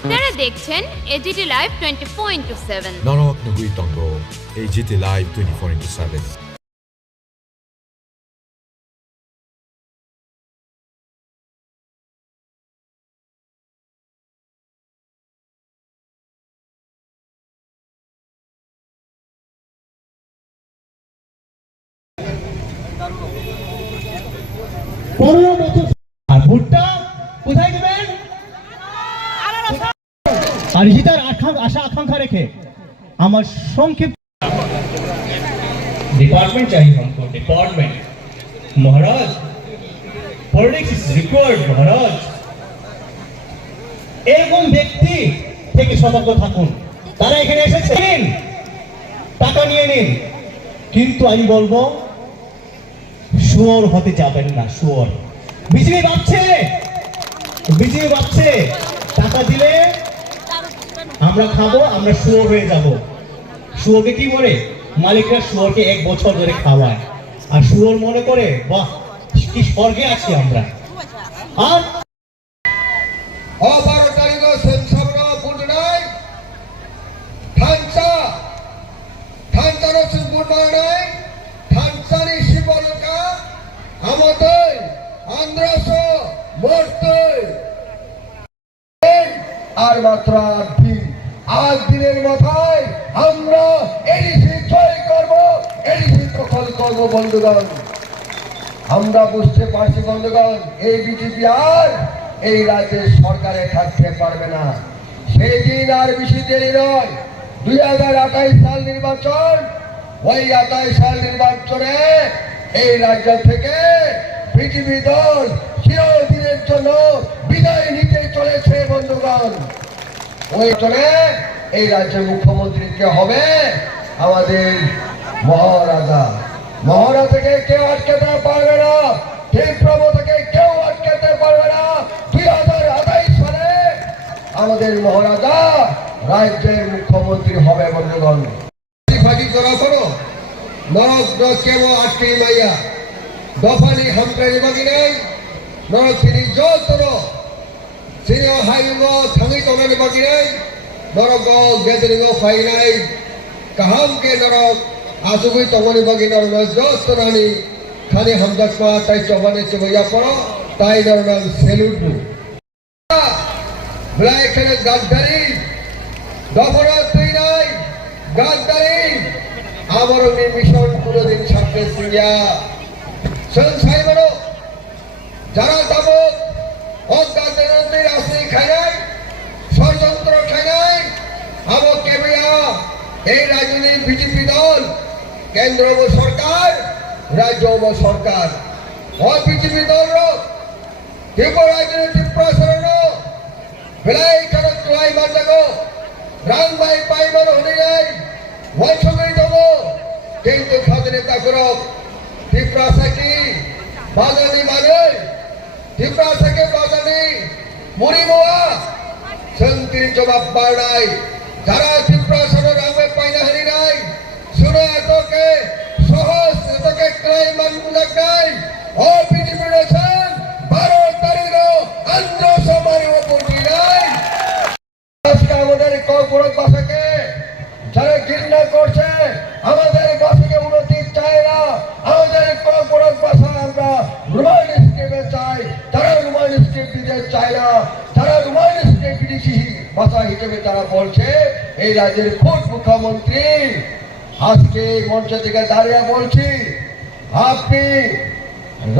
আপনারা দেখছেন AGT live 24/7 Norok Nugui Tongo, AGT Live 24/7. আর ভুট্টা কোথায় দেবেন? আর জিতার আশা আকাঙ্ক্ষা রেখে আমার সংক্ষিপ্ত डिपार्टमेंट चाहिए हमको डिपार्टमेंट महाराज पॉलिटिक्स इज रिक्वायर्ड महाराज এরকম ব্যক্তি থেকে সতর্ক থাকুন তারা এখানে এসেছেন টাকা নিয়ে নিন কিন্তু আমি বলবো শুয়োর হতে যাবেন না শুয়োর বিজেপি ভাবছে টাকা দিলে আমরা খাবো আমরা শুয়োর হয়ে যাব শুয়োরকে কি করে মালিকরা শুয়োরকে 1 বছর ধরে খাওয়ায় আর শুয়োর মনে করে বাহ কি স্বর্গে আছি আমরা আর অপারতারিক সংসাবরা পুনরায় থানচার সুপুরমানায় থানচারি শিবলকা আমাদের আন্দ্রস মূর্তি আর মাত্র 8 দিন 8 দিনের মাথায় আমরা এডিসি জয় করব এডিসি দখল করব বন্ধুগণ আমরা বুঝতে পারছি বন্ধুগণ এই বিজেপি আর এই রাজ্যের সরকারে থাকতে পারবে না সেই দিন আর বেশি দেরি নয় 2028 সাল নির্বাচন ওই 28 সাল নির্বাচনে এই রাজ্য থেকে বিজেপি দল চিরদিনের জন্য বিদায় নিতে চলেছে বন্ধুগণ ওই চলে এই রাজ্যের মুখ্যমন্ত্রী কে হবে আমাদের মহারাজাকে কেউ আটকাতে পারবে না ঠিক প্রভু থেকে কেউ আটকাতে পারবে না 2028 সালে আমাদের মহারাজা রাজ্যের মুখ্যমন্ত্রী হবে বন্ধুগণ ফাঁকি করা করো নরক কেউ আটকে মাইয়া দফানি হামকারি বাকি নেই নরক তিনি জল তোর সিনিয়র হাইব থাঙি তলানি বাকি নেই নরক গেদরিং ফাইনাই কাহাম কে নরক আসুগুই তমনি বাকি নরক জল তোরানি খানি হামদাস পা তাই চবানে চবইয়া পড়ো তাই নরক সেলুট দু ব্লাই এখানে গাদ্দারি দফরা তুই নাই গাদ্দারি আমার মিশন পুরোদিন সামনে সিরিয়া সংসাই বড় যারা তাবক অজ্ঞাতের আসি খায় ষড়যন্ত্র খায় আবো কেবিয়া এই রাজনীতি বিজেপি দল কেন্দ্র সরকার রাজ্য সরকার বিজেপি দল ত্রিপুরা রাজনীতি প্রসারণ বেলাই কারণ তোলাই মাজাগো রাং ভাই পাইবার হলে যাই ওয়াইসঙ্গই দেব কিন্তু খাদনে তা করো ত্রিপুরা কি বাজানি মানে ত্রিপুরা থেকে বাজানি মুড়ি মোয়া শান্তির জবাব পায় নাই যারা ত্রিপুরা সনের রাঙে পাইনা হারি নাই শুনে এতকে সহজ এতকে ক্রাই মানুষ নাই ও বিজেপি রয়েছেন 12 তারিখ আন্দ্র সমারি ওপর নাই আজকে আমাদের কর্পোরেট ভাষাকে যারা ঘৃণা করছে আমাদের ভাষাকে উন্নতি চায় না আমাদের কর্পোরেট ভাষা আমরা রোমান স্ক্রিপ্টে চাই তারা রোমান স্ক্রিপ্ট দিতে চায় না তারা রোমান স্ক্রিপ্ট বিদেশি ভাষা হিসেবে তারা বলছে এই রাজ্যের খোদ মুখ্যমন্ত্রী আজকে মঞ্চ থেকে দাঁড়িয়ে বলছি আপনি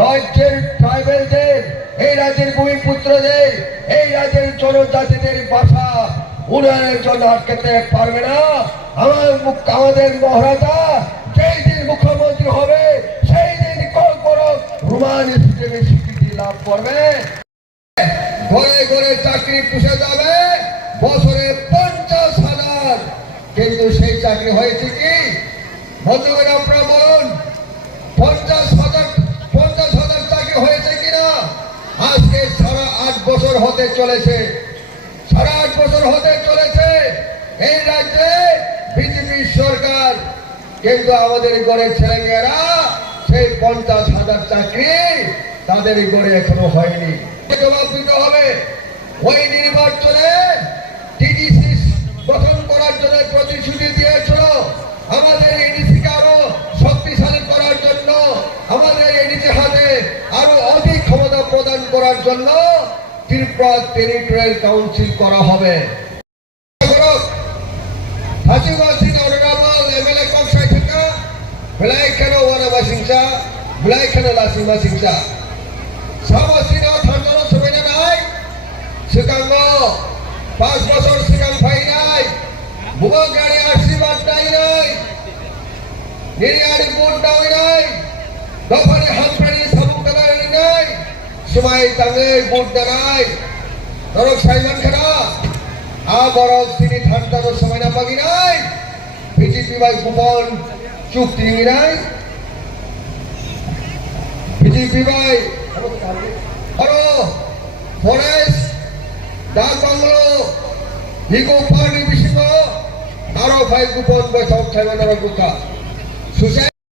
রাজ্যের ট্রাইবেলদের এই রাজ্যের ভূমিপুত্রদের এই রাজ্যের জনজাতিদের ভাষা উন্নয়নের জন্য আটকাতে পারবে না আমাদের মহারাজা যেই দিন মুখ্যমন্ত্রী হবে সেই দিন কর্পোরেট রোমান স্ক্রিপ্টে স্বীকৃতি লাভ করবে ঘরে ঘরে চাকরি পুষে যাবে বছরে 50,000 কিন্তু সেই চাকরি হয়েছে কি বন্ধুগণ আপনারা বলুন 50,000 চাকরি হয়েছে কিনা আজকে সারা 8 বছর হতে চলেছে এই রাজ্যে বিজেপি সরকার কিন্তু আমাদের গড়ের ছেলেমেয়েরা সেই 50,000 চাকরি তাদের গড়ে এখনো হয়নি জবাব দিতে হবে ওই নির্বাচনে করার জন্য ত্রিপুরা টেরিটোরিয়াল কাউন্সিল করা হবে হাসিবাসী অনারেবল এমএলএ কক্সাই থাকা বেলাই কেন ওয়ানাবা সিংসা বেলাই কেন লাসিমা সিংসা সাবাসিনা থান্ডানো সবাইনা নাই সিকাঙ্গ 5 বছর সিকাং ফাইনাই বুবা গাড়ি আশীর্বাদ নাই নাই নিরিয়াড়ি বুট নাই নাই দফানি হামপ্রানি সাবুকালারি নাই সুমাই তাঙ্গে বুট নাই নরক সাইমান খানা আবরক তিনি থান্ডানো সবাইনা পাগি নাই বিজেপি বাই কুপন চুক্তি নাই বিজেপি বাই আরো ফরেস্ট ডাক বাংলো ইকো পার্টি বিশিষ্ট আরো ভাই কুপন বৈঠক থাইমানের গুকা সুসে